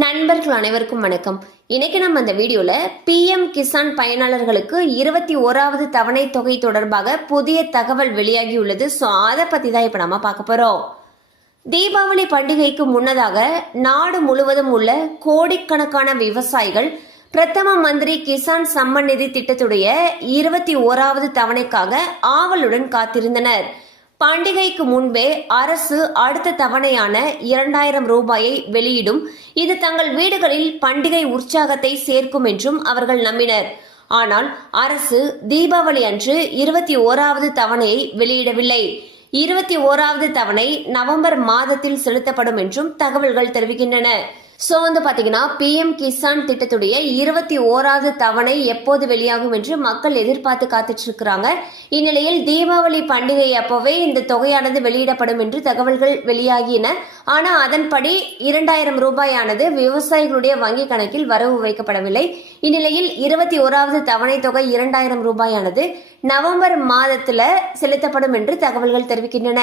நண்பர்கள் அனைவருக்கும் வணக்கம். இன்னைக்கு நம்ம அந்த வீடியோல பிஎம் கிசான் பயனாளர்களுக்கு இருபத்தி ஓராவது தவணை தொகை தொடர்பாக புதிய தகவல் வெளியாகியுள்ளது ஸோ அதை பத்தி தான் இப்போ நம்ம பார்க்க போறோம். தீபாவளி பண்டிகைக்கு முன்னதாக நாடு முழுவதும் உள்ள கோடிக்கணக்கான விவசாயிகள் பிரதம மந்திரி கிசான் சம்மன் நிதி திட்டத்துடைய இருபத்தி ஓராவது தவணைக்காக ஆவலுடன் காத்திருந்தனர். பண்டிகைக்கு முன்பே அரசு அடுத்த தவணையான இரண்டாயிரம் ரூபாயை வெளியிடும். இது தங்கள் வீடுகளில் பண்டிகை உற்சாகத்தை சேர்க்கும் என்றும் அவர்கள் நம்பினர். ஆனால் அரசு தீபாவளி அன்று இருபத்தி ஓராவது தவணையை வெளியிடவில்லை. இருபத்தி ஓராவது தவணை நவம்பர் மாதத்தில் செலுத்தப்படும் என்றும் தகவல்கள் தெரிவிக்கின்றன. ஸோ வந்து பார்த்தீங்கன்னா பிஎம் கிசான் திட்டத்துடைய இருபத்தி ஓராவது தவணை எப்போது வெளியாகும் என்று மக்கள் எதிர்பார்த்து காத்துட்டு இருக்கிறாங்க இந்நிலையில் தீபாவளி பண்டிகை அப்போவே இந்த தொகையானது வெளியிடப்படும் என்று தகவல்கள் வெளியாகின. ஆனால் அதன்படி இரண்டாயிரம் ரூபாயானது விவசாயிகளுடைய வங்கி கணக்கில் வரவு வைக்கப்படவில்லை. இந்நிலையில் இருபத்தி ஓராவது தவணை தொகை இரண்டாயிரம் ரூபாயானது நவம்பர் மாதத்தில் செலுத்தப்படும் என்று தகவல்கள் தெரிவிக்கின்றன.